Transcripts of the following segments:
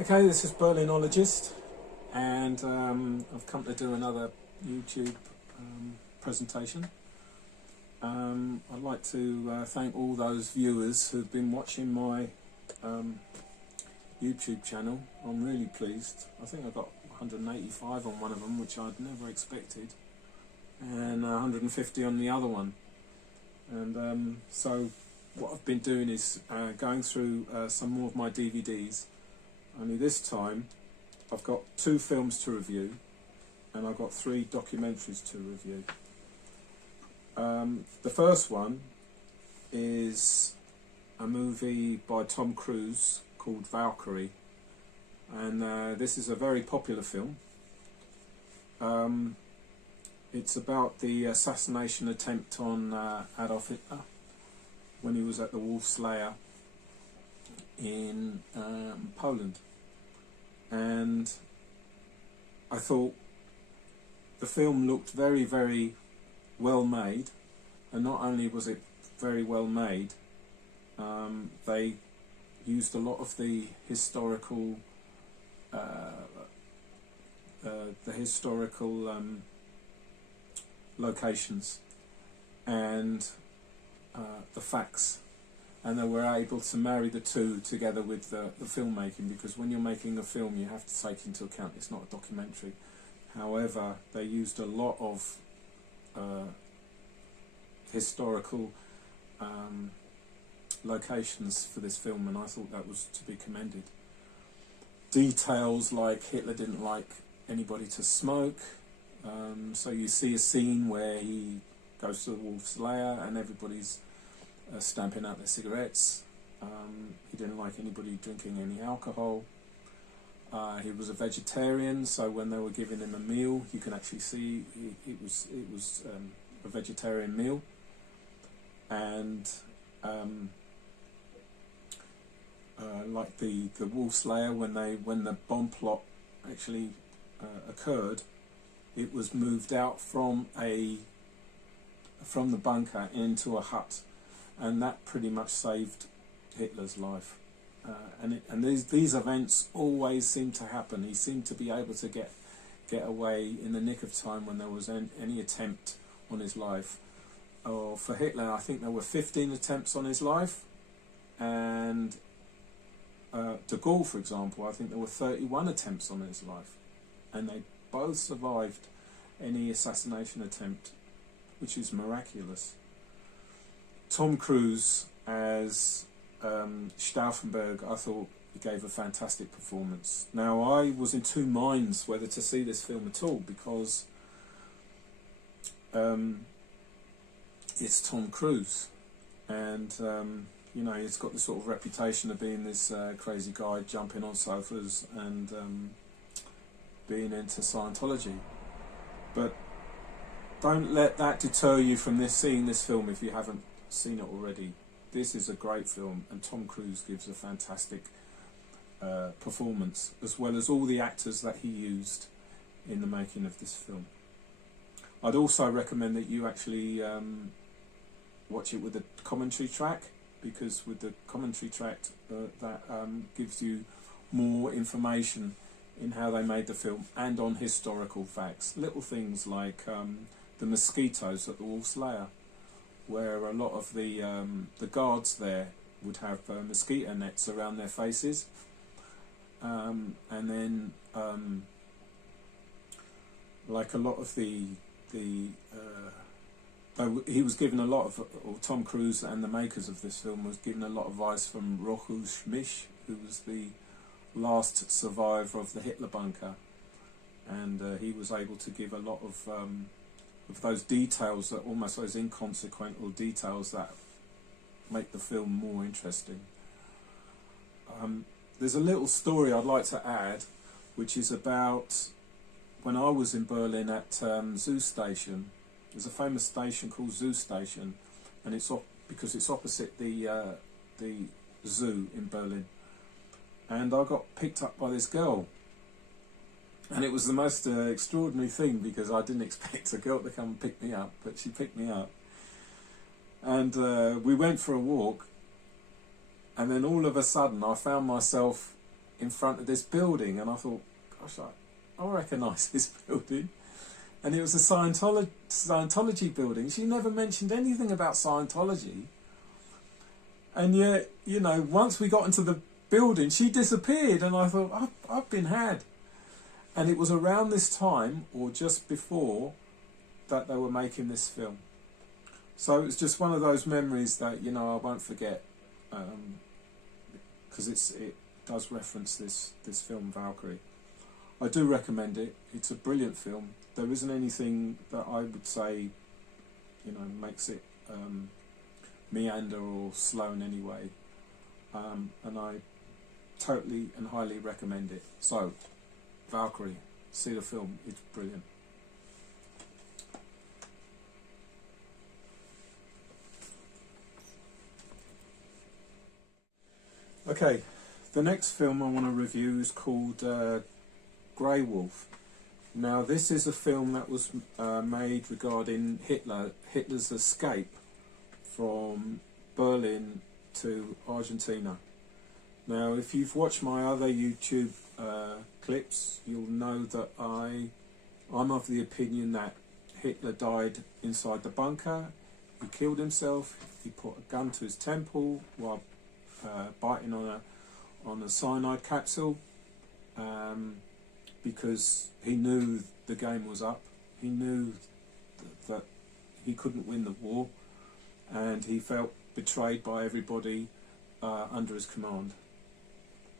Okay, this is Berlinologist, and I've come to do another YouTube presentation. I'd like to thank all those viewers who've been watching my YouTube channel. I'm really pleased. I think I got 185 on one of them, which I'd never expected, and 150 on the other one. And so what I've been doing is going through some more of my DVDs. Only this time I've got 2 films to review and I've got 3 documentaries to review. The first one is a movie by Tom Cruise called Valkyrie, and this is a very popular film. It's about the assassination attempt on Adolf Hitler when he was at the Wolf Slayer in Poland. And I thought the film looked very, very well made, and not only was it very well made, they used a lot of the historical locations and the facts, and they were able to marry the two together with the filmmaking, because when you're making a film you have to take into account it's not a documentary. However, they used a lot of historical locations for this film, and I thought that was to be commended. Details like Hitler didn't like anybody to smoke, so you see a scene where he goes to the Wolf's Lair and everybody's stamping out their cigarettes. He didn't like anybody drinking any alcohol. He was a vegetarian, so when they were giving him a meal, you can actually see it was a vegetarian meal. And like the Wolf's Lair, when the bomb plot actually occurred, it was moved out from the bunker into a hut, and that pretty much saved Hitler's life. And these events always seem to happen. He seemed to be able to get away in the nick of time when there was any attempt on his life. Or for Hitler, I think there were 15 attempts on his life, and de Gaulle, for example, I think there were 31 attempts on his life, and they both survived any assassination attempt, which is miraculous. Tom Cruise as Stauffenberg, I thought he gave a fantastic performance. Now, I was in 2 minds whether to see this film at all, because it's Tom Cruise, and you know, he's got the sort of reputation of being this crazy guy jumping on sofas and being into Scientology. But don't let that deter you from seeing this film if you haven't seen it already. This is a great film, and Tom Cruise gives a fantastic performance, as well as all the actors that he used in the making of this film. I'd also recommend that you actually watch it with a commentary track, because with the commentary track that gives you more information in how they made the film and on historical facts. Little things like the mosquitoes at the Wolf's Lair, where a lot of the guards there would have mosquito nets around their faces, and then like a lot of he was given a lot of, or Tom Cruise and the makers of this film was given a lot of advice from Rochus Schmisch, who was the last survivor of the Hitler bunker, and he was able to give a lot of those details, that almost those inconsequential details that make the film more interesting. There's a little story I'd like to add, which is about when I was in Berlin at Zoo Station. There's a famous station called Zoo Station, and it's because it's opposite the zoo in Berlin. And I got picked up by this girl, and it was the most extraordinary thing, because I didn't expect a girl to come and pick me up, but she picked me up. And we went for a walk, and then all of a sudden I found myself in front of this building, and I thought, gosh, I recognise this building. And it was a Scientology building. She never mentioned anything about Scientology. And yet, you know, once we got into the building, she disappeared, and I thought, I've been had. And it was around this time, or just before, that they were making this film. So it was just one of those memories that, you know, I won't forget, because it does reference this film, Valkyrie. I do recommend it. It's a brilliant film. There isn't anything that I would say, you know, makes it meander or slow in any way. And I totally and highly recommend it. So, Valkyrie, see the film. It's brilliant. Okay, the next film I want to review is called Grey Wolf. Now, this is a film that was made regarding Hitler's escape from Berlin to Argentina. Now, if you've watched my other YouTube clips, you'll know that I'm of the opinion that Hitler died inside the bunker. He killed himself. He put a gun to his temple while biting on a cyanide capsule, because he knew the game was up. He knew that he couldn't win the war, and he felt betrayed by everybody under his command.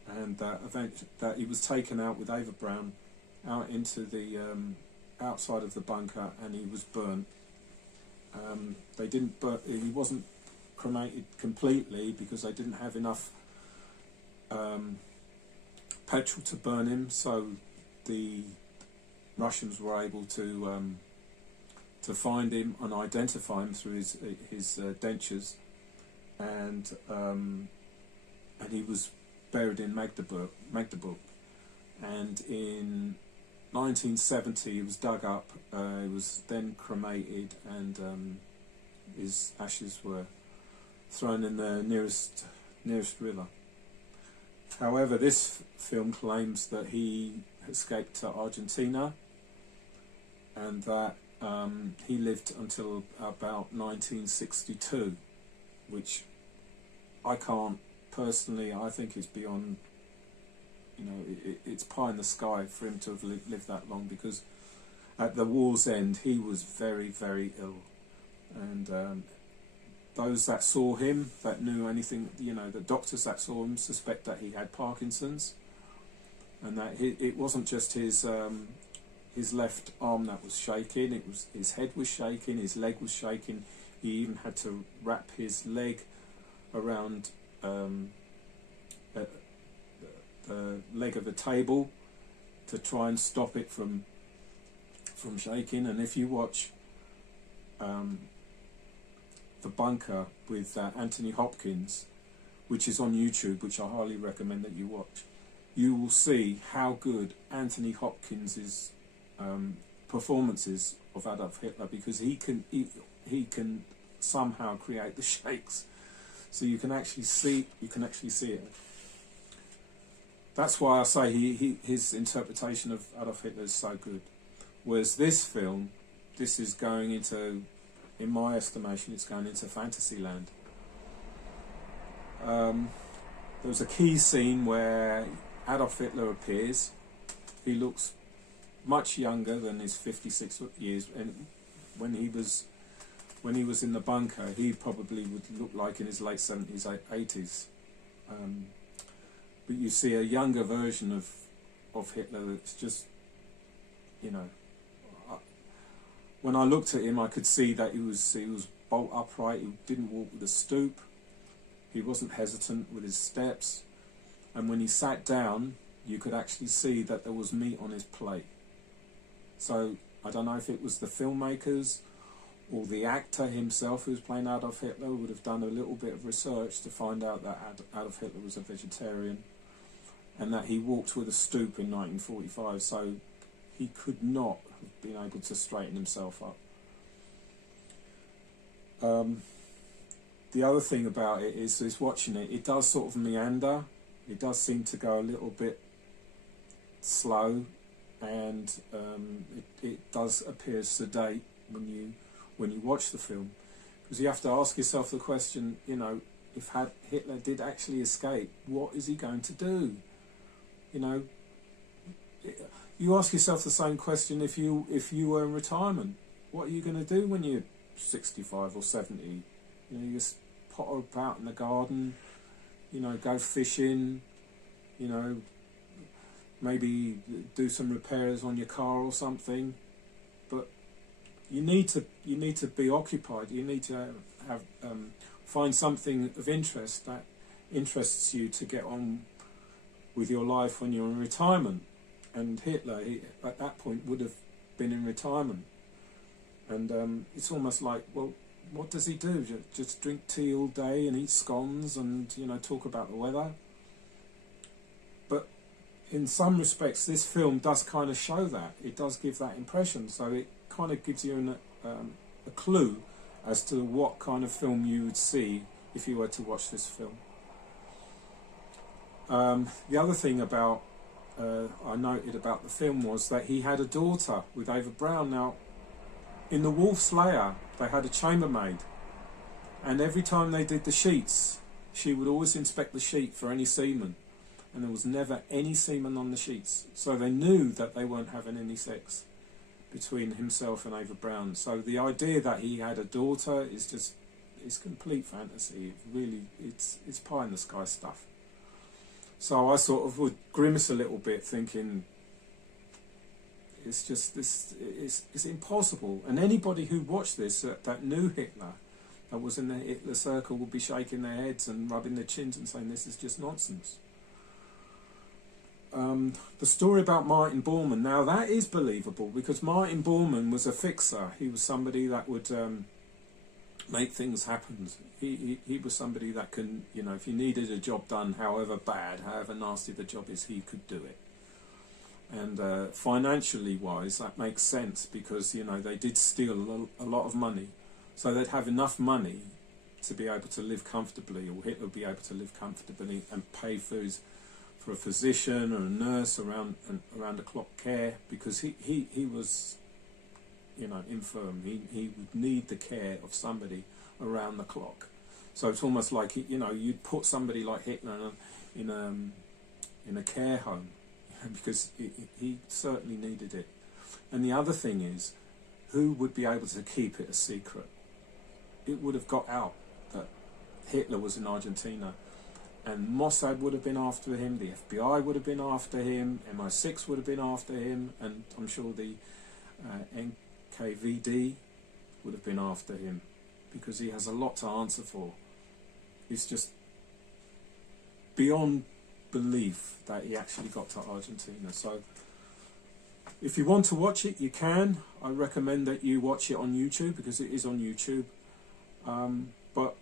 And that he was taken out with Ava Brown out into the outside of the bunker, and he was burnt. They didn't burn. He wasn't cremated completely because they didn't have enough petrol to burn him. So the Russians were able to find him and identify him through his dentures, and he was buried in Magdeburg. And in 1970 he was dug up. He was then cremated, and his ashes were thrown in the nearest river. However, this film claims that he escaped to Argentina, and that he lived until about 1962, which I can't personally. I think it's beyond, you know, it's pie in the sky for him to have lived that long, because at the war's end he was very, very ill, and those that saw him, that knew anything, you know, the doctors that saw him suspect that he had Parkinson's, and that it wasn't just his left arm that was shaking. It was his head was shaking, his leg was shaking. He even had to wrap his leg around the leg of a table to try and stop it from shaking. And if you watch The Bunker with Anthony Hopkins, which is on YouTube, which I highly recommend that you watch, you will see how good Anthony Hopkins' performances of Adolf Hitler, because he can somehow create the shakes, so you can actually see it. That's why I say his interpretation of Adolf Hitler is so good. Whereas this film, this is going into, in my estimation, it's going into fantasy land. There was a key scene where Adolf Hitler appears. He looks much younger than his 56 years, and when he was in the bunker, he probably would look like in his late 70s, 80s. But you see a younger version of Hitler that's just, you know, when I looked at him, I could see that he was bolt upright. He didn't walk with a stoop. He wasn't hesitant with his steps. And when he sat down, you could actually see that there was meat on his plate. So I don't know if it was the filmmakers or the actor himself who was playing Adolf Hitler would have done a little bit of research to find out that Adolf Hitler was a vegetarian, and that he walked with a stoop in 1945. So he could not have been able to straighten himself up. The other thing about it is watching it, it does sort of meander. It does seem to go a little bit slow, and it does appear sedate when you watch the film, because you have to ask yourself the question, you know, if Hitler did actually escape, what is he going to do? You know, you ask yourself the same question if you were in retirement. What are you going to do when you're 65 or 70? You know, you just potter about in the garden, you know, go fishing, you know, maybe do some repairs on your car or something. But you need to be occupied. You need to have find something of interest that interests you to get on with your life when you're in retirement. And Hitler, at that point, would have been in retirement. And it's almost like, well, what does he do? Just drink tea all day and eat scones and, you know, talk about the weather? But in some respects, this film does kind of show that. It does give that impression. So it kind of gives you a clue as to what kind of film you would see if you were to watch this film. The other thing about I noted about the film was that he had a daughter with Ava Brown. Now, in The Wolf's Lair, they had a chambermaid, and every time they did the sheets, she would always inspect the sheet for any semen, and there was never any semen on the sheets. So they knew that they weren't having any sex between himself and Ava Brown. So the idea that he had a daughter is complete fantasy. It's pie in the sky stuff. So I sort of would grimace a little bit, thinking it's impossible. And anybody who watched this that knew Hitler, that was in the Hitler circle, would be shaking their heads and rubbing their chins and saying this is just nonsense. The story about Martin Bormann, now that is believable, because Martin Bormann was a fixer. He was somebody that would make things happen. He was somebody that can, you know, if he needed a job done, however bad, however nasty the job is, he could do it. And financially wise, that makes sense, because, you know, they did steal a lot of money, so they'd have enough money to be able to live comfortably, or Hitler would be able to live comfortably and pay for a physician or a nurse around the clock care, because he was, you know, infirm. He would need the care of somebody around the clock. So it's almost like, you know, you'd put somebody like Hitler in a care home, because he certainly needed it. And the other thing is, who would be able to keep it a secret? It would have got out that Hitler was in Argentina, and Mossad would have been after him, the FBI would have been after him, MI6 would have been after him, and I'm sure the NKVD would have been after him, because he has a lot to answer for. It's just beyond belief that he actually got to Argentina. So if you want to watch it, you can. I recommend that you watch it on YouTube, because it is on YouTube. But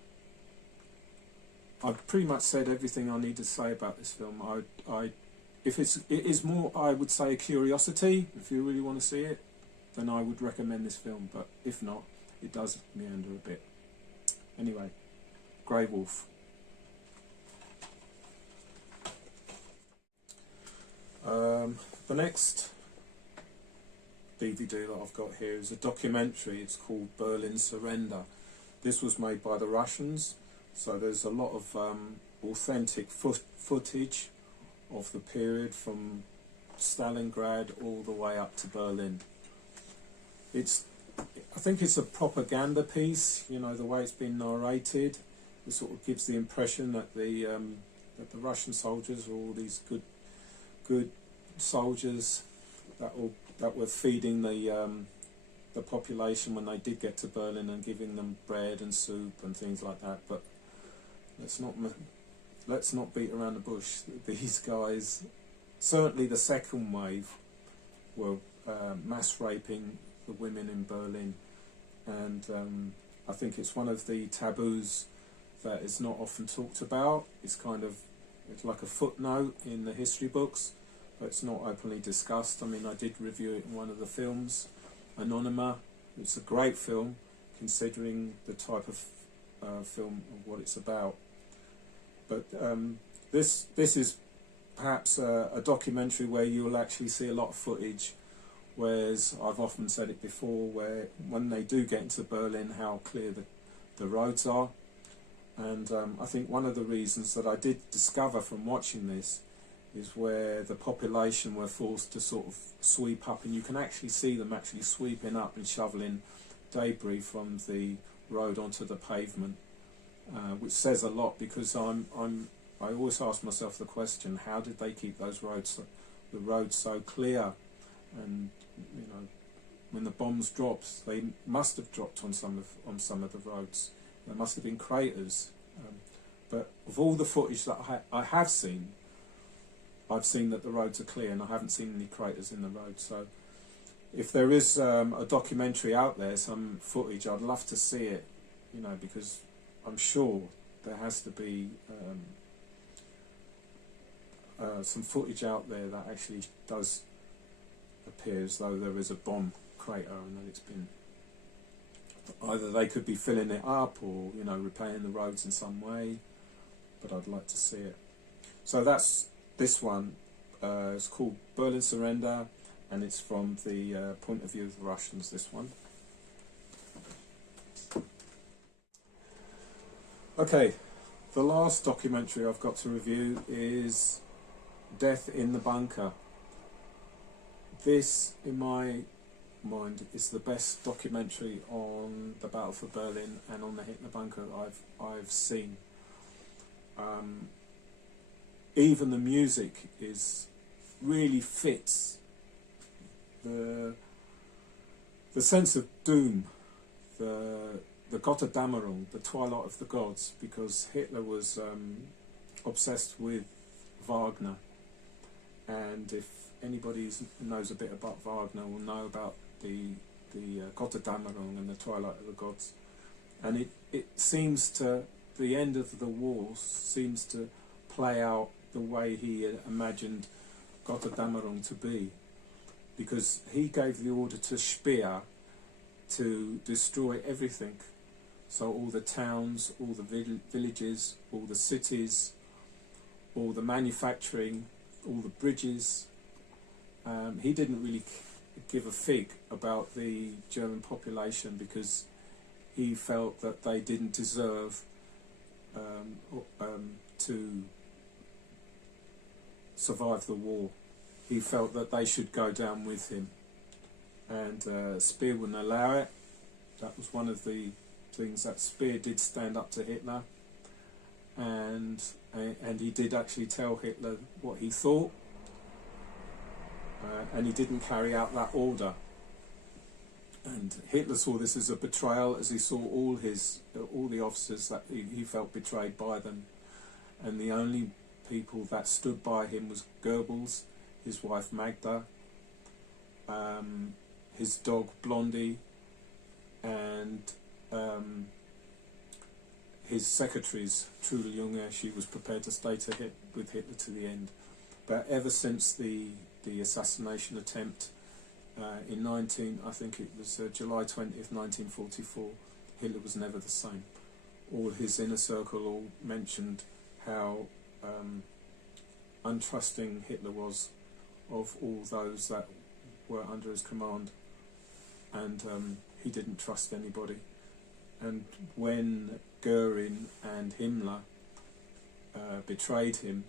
I've pretty much said everything I need to say about this film. If it is more, I would say, a curiosity. If you really want to see it, then I would recommend this film. But if not, it does meander a bit. Anyway, Grey Wolf. The next DVD that I've got here is a documentary. It's called Berlin Surrender. This was made by the Russians, so there's a lot of authentic footage of the period from Stalingrad all the way up to Berlin. I think it's a propaganda piece, you know, the way it's been narrated. It sort of gives the impression that the Russian soldiers are all these good soldiers that were feeding the population when they did get to Berlin, and giving them bread and soup and things like that. But let's not beat around the bush. These guys, certainly the second wave, were mass raping the women in Berlin, and I think it's one of the taboos that is not often talked about. It's like a footnote in the history books, but it's not openly discussed. I mean, I did review it in one of the films, Anonyma. It's a great film, considering the type of film of what it's about. But This is perhaps a documentary where you'll actually see a lot of footage, whereas I've often said it before, where when they do get into Berlin, how clear the roads are. And I think one of the reasons that I did discover from watching this is where the population were forced to sort of sweep up, and you can actually see them actually sweeping up and shoveling debris from the road onto the pavement, which says a lot, because I always ask myself the question: how did they keep the roads so clear? And you know, when the bombs dropped, they must have dropped on some of the roads. There must have been craters. But of all the footage that I have seen, I've seen that the roads are clear, and I haven't seen any craters in the road. So if there is a documentary out there, some footage, I'd love to see it, you know, because I'm sure there has to be some footage out there that actually does appear as though there is a bomb crater, and that it's been, either they could be filling it up or, you know, repairing the roads in some way, but I'd like to see it. So that's this one. It's called Berlin Surrender, and it's from the point of view of the Russians, this one. Okay, the last documentary I've got to review is Death in the Bunker. This, in my mind, is the best documentary on the Battle for Berlin and on the Hitler bunker I've seen. Even the music really fits the sense of doom, the Gotterdammerung, the Twilight of the Gods, because Hitler was obsessed with Wagner, and if anybody knows a bit about Wagner will know about the Gotterdammerung and the Twilight of the Gods. And it seems to, the end of the war seems to play out the way he imagined Gotterdammerung to be, because he gave the order to Speer to destroy everything. So all the towns, all the villages, all the cities, all the manufacturing, all the bridges. He didn't really give a fig about the German population, because he felt that they didn't deserve to survive the war. He felt that they should go down with him, and Speer wouldn't allow it. That was one of the things that Speer did stand up to Hitler, and he did actually tell Hitler what he thought. And he didn't carry out that order. And Hitler saw this as a betrayal, as he saw all the officers that he felt betrayed by them. And the only people that stood by him was Goebbels, his wife Magda, his dog Blondie, and his secretaries, Trudel Junge. She was prepared to stay with Hitler to the end. But ever since the assassination attempt in I think it was July 20th, 1944, Hitler was never the same. All his inner circle all mentioned how untrusting Hitler was of all those that were under his command, and he didn't trust anybody. And when Goering and Himmler betrayed him,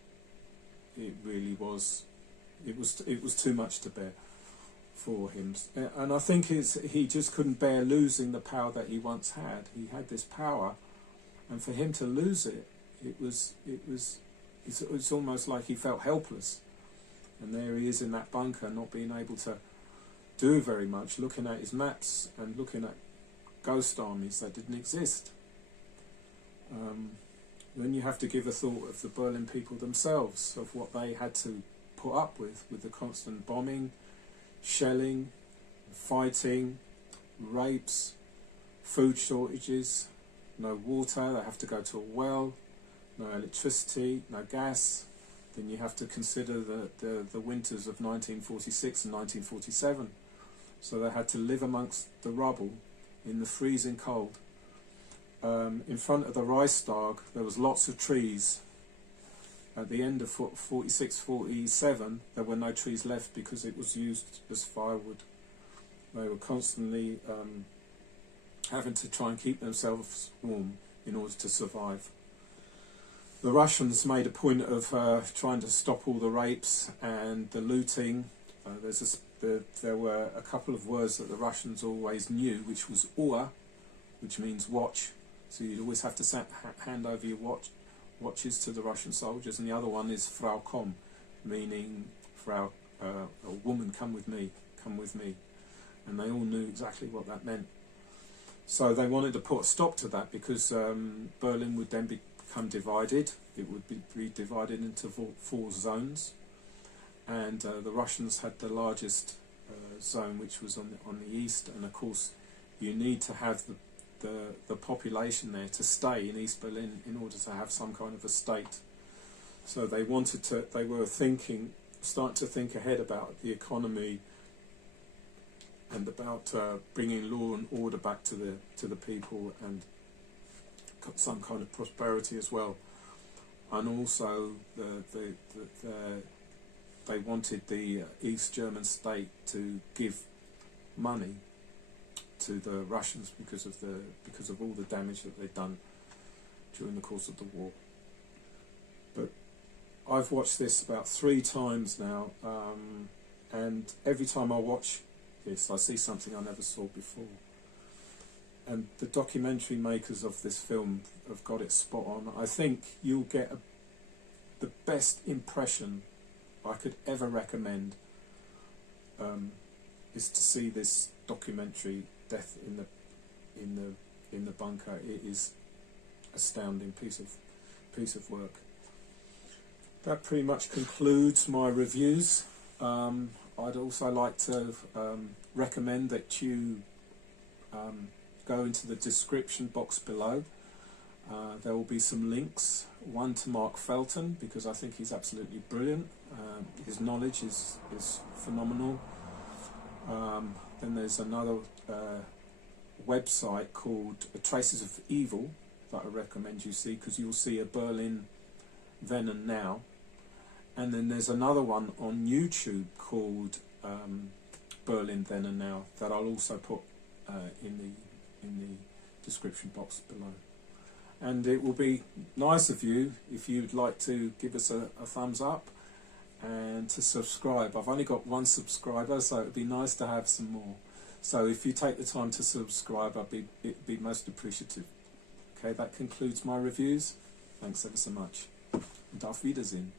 it really was, it was too much to bear for him. And I think he just couldn't bear losing the power that he once had. He had this power, and for him to lose it, it's almost like he felt helpless. And there he is in that bunker, not being able to do very much, looking at his maps and looking at ghost armies that didn't exist. Then you have to give a thought of the Berlin people themselves, of what they had to put up with the constant bombing, shelling, fighting, rapes, food shortages, no water, they have to go to a well, no electricity, no gas. Then you have to consider the winters of 1946 and 1947. So they had to live amongst the rubble in the freezing cold. In front of the Reichstag there was lots of trees, at the end of 46-47, there were no trees left because it was used as firewood. They were constantly having to try and keep themselves warm in order to survive. The Russians made a point of trying to stop all the rapes and the looting. There were a couple of words that the Russians always knew, which was "ua," which means watch. So you'd always have to hand over your watches to the Russian soldiers, and the other one is "Frau komm," meaning "Frau, a woman, come with me, come with me." And they all knew exactly what that meant. So they wanted to put a stop to that because Berlin would then become divided. It would be divided into four zones, and the Russians had the largest zone, which was on the east. And of course, you need to have the population there to stay in East Berlin in order to have some kind of a state. So they wanted to. They were starting to think ahead about the economy and about bringing law and order back to the people and some kind of prosperity as well. And also they wanted the East German state to give money to the Russians because of all the damage that they'd done during the course of the war. But I've watched this about 3 times now, and every time I watch this, I see something I never saw before. And the documentary makers of this film have got it spot on. I think you'll get the best impression I could ever recommend is to see this documentary, Death in the Bunker. It is astounding piece of work. That pretty much concludes my reviews. I'd also like to recommend that you go into the description box below. There will be some links, one to Mark Felton, because I think he's absolutely brilliant. His knowledge is phenomenal. Then there's another website called Traces of Evil that I recommend you see, because you'll see a Berlin then and now. And then there's another one on YouTube called Berlin Then and Now that I'll also put in the description box below. And it will be nice of you if you'd like to give us a thumbs up and to subscribe. I've only got 1 subscriber, so it'd be nice to have some more. So if you take the time to subscribe, it'd be most appreciative. Okay, that concludes my reviews. Thanks ever so much. Und auf Wiedersehen.